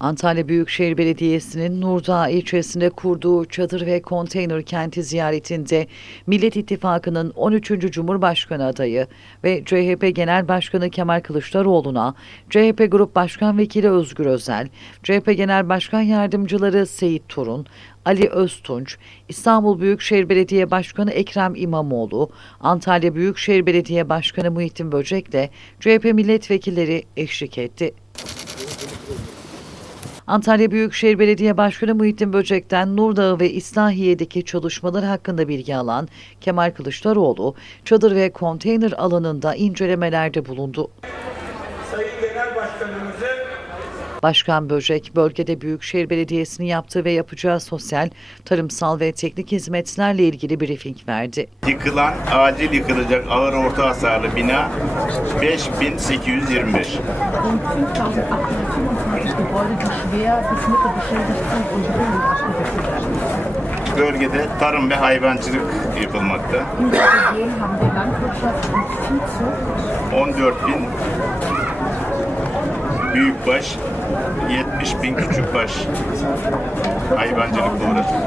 Antalya Büyükşehir Belediyesi'nin Nurdağ ilçesinde kurduğu çadır ve konteyner kenti ziyaretinde Millet İttifakı'nın 13. Cumhurbaşkanı adayı ve CHP Genel Başkanı Kemal Kılıçdaroğlu'na CHP Grup Başkan Vekili Özgür Özel, CHP Genel Başkan Yardımcıları Seyit Turun, Ali Öztunç, İstanbul Büyükşehir Belediye Başkanı Ekrem İmamoğlu, Antalya Büyükşehir Belediye Başkanı Muhittin Böcek de CHP milletvekilleri eşlik etti. Antalya Büyükşehir Belediye Başkanı Muhittin Böcek'ten Nurdağ ve İslahiye'deki çalışmalar hakkında bilgi alan Kemal Kılıçdaroğlu, çadır ve konteyner alanında incelemelerde bulundu. Sayın Genel Başkanımızı Başkan Böcek, bölgede Büyükşehir Belediyesi'nin yaptığı ve yapacağı sosyal, tarımsal ve teknik hizmetlerle ilgili briefing verdi. Yıkılan, acil yıkılacak ağır orta hasarlı bina 5825. Und 5825 Gebäude, die schwer bis mittel beschädigt sind und dringend abgerissen werden. Bölgede tarım ve hayvancılık yapılmakta. In der Region haben wir Landwirtschaft und Viehzucht 14 bin büyükbaş, 70 bin küçükbaş hayvancılıkla uğraşıyor.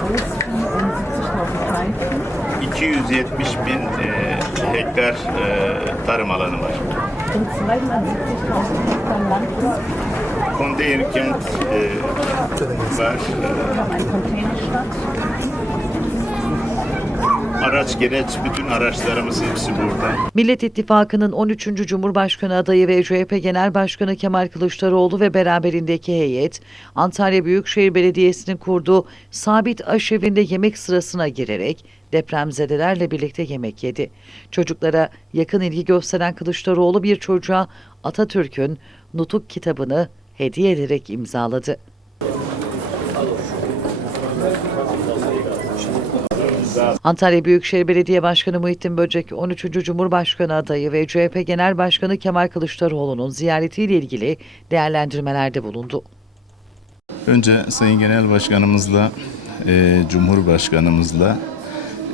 Großvieh und 70.000 Kleinvieh. 270 bin e, hektar e, tarım alanı var. Und 270.000 Hektar Landwirt. Konteyner kent e, var. E, araç gereç bütün araçlarımız hepsi burada. Millet İttifakı'nın 13. Cumhurbaşkanı adayı ve CHP Genel Başkanı Kemal Kılıçdaroğlu ve beraberindeki heyet, Antalya Büyükşehir Belediyesi'nin kurduğu sabit aşevinde yemek sırasına girerek depremzedelerle birlikte yemek yedi. Çocuklara yakın ilgi gösteren Kılıçdaroğlu bir çocuğa Atatürk'ün Nutuk kitabını hediye ederek imzaladı. Antalya Büyükşehir Belediye Başkanı Muhittin Böcek, 13. Cumhurbaşkanı adayı ve CHP Genel Başkanı Kemal Kılıçdaroğlu'nun ziyaretiyle ilgili değerlendirmelerde bulundu. Önce Sayın Genel Başkanımızla, e, Cumhurbaşkanımızla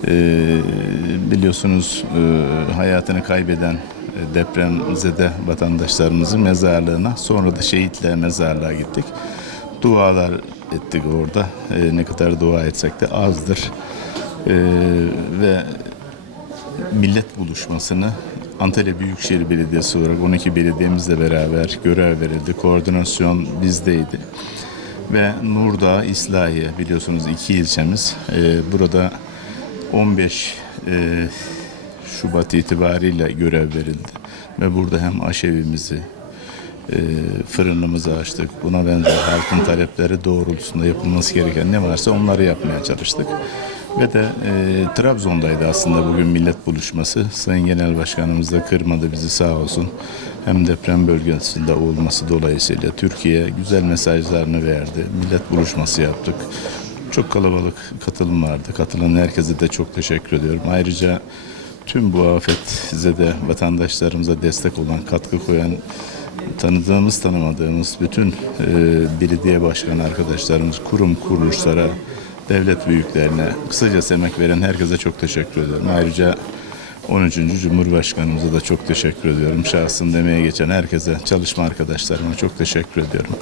e, biliyorsunuz e, hayatını kaybeden e, depremzede vatandaşlarımızın mezarlığına sonra da şehitler mezarlığa gittik. Dualar ettik orada. E, ne kadar dua etsek de azdır. E, ve millet buluşmasını Antalya Büyükşehir Belediyesi olarak 12 belediyemizle beraber görev verildi. Koordinasyon bizdeydi. Ve Nurdağ, İslahiye biliyorsunuz iki ilçemiz. Ee, burada 15 e, Şubat itibariyle görev verildi. Ve burada hem aşevimizi, e, fırınımızı açtık. Buna benzer halkın talepleri doğrultusunda yapılması gereken ne varsa onları yapmaya çalıştık. Ve de e, Trabzon'daydı aslında bugün millet buluşması. Sayın Genel Başkanımız da kırmadı bizi sağ olsun. Hem deprem bölgesinde olması dolayısıyla Türkiye güzel mesajlarını verdi. Millet buluşması yaptık. Çok kalabalık katılım vardı. Katılan herkese de çok teşekkür ediyorum. Ayrıca tüm bu afetzede vatandaşlarımıza destek olan, katkı koyan tanıdığımız tanımadığımız bütün e, belediye başkanı arkadaşlarımız, kurum kuruluşlara, devlet büyüklerine, kısaca emek veren herkese çok teşekkür ediyorum. Ayrıca 13. Cumhurbaşkanımıza da çok teşekkür ediyorum. Şahsında emeğe geçen herkese, çalışma arkadaşlarıma çok teşekkür ediyorum.